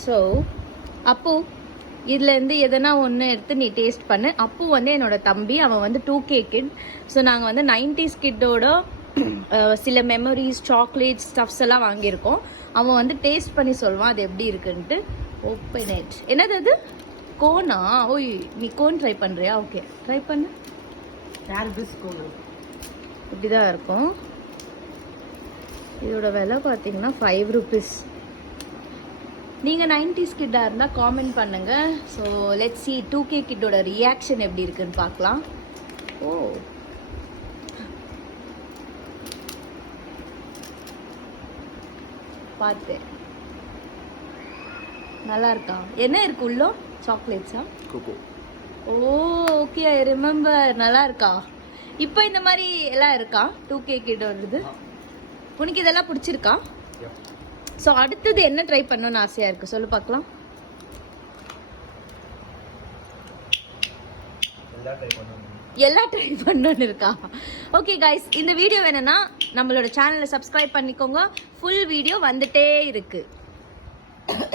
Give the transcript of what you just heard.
So அப்பு இதுலேருந்து எதனா ஒன்று எடுத்து நீ டேஸ்ட் பண்ணு. அப்பு வந்து என்னோட தம்பி, அவன் வந்து 2K கிட். ஸோ நாங்கள் வந்து 90s கிட்டோட சில மெமரிஸ், சாக்லேட்ஸ், ஸ்டஃப்ஸ் எல்லாம் வாங்கியிருக்கோம். அவன் வந்து டேஸ்ட் பண்ணி சொல்வான் அது எப்படி இருக்குன்ட்டு. Open it. என்னது அது? கோனா? ஓய், நீ கோன் ட்ரை பண்ணுறியா? ஓகே, ட்ரை பண்ணு. இப்படி தான் இருக்கும். இதோட விலை பார்த்தீங்கன்னா 5 rupees. நீங்கள் 90s கிட்டாக இருந்தால் காமெண்ட் பண்ணுங்கள். ஸோ லெட்ஸ் see 2K கிட்டோட ரியாக்ஷன் எப்படி இருக்குன்னு பார்க்கலாம். ஓ, பார்த்தேன். நல்லா இருக்கா? என்ன இருக்கு உள்ள? சாக்லேட்ஸா? ஓ ஓகே, ஐ ரிமெம்பர். நல்லா இருக்கா? இப்போ இந்த மாதிரி எல்லாம் இருக்கா 2K கிட்ட வருது? உனக்கு இதெல்லாம் பிடிச்சிருக்கா? ஸோ அடுத்தது என்ன ட்ரை பண்ணணும்னு ஆசையாக இருக்குது சொல்லு பார்க்கலாம். எல்லாம் ட்ரை பண்ணணும்னு இருக்கா? ஓகே கைஸ், இந்த வீடியோ வேணும்னா நம்மளோட சேனலை சப்ஸ்கிரைப் பண்ணிக்கோங்க. ஃபுல் வீடியோ வந்துட்டே இருக்குது.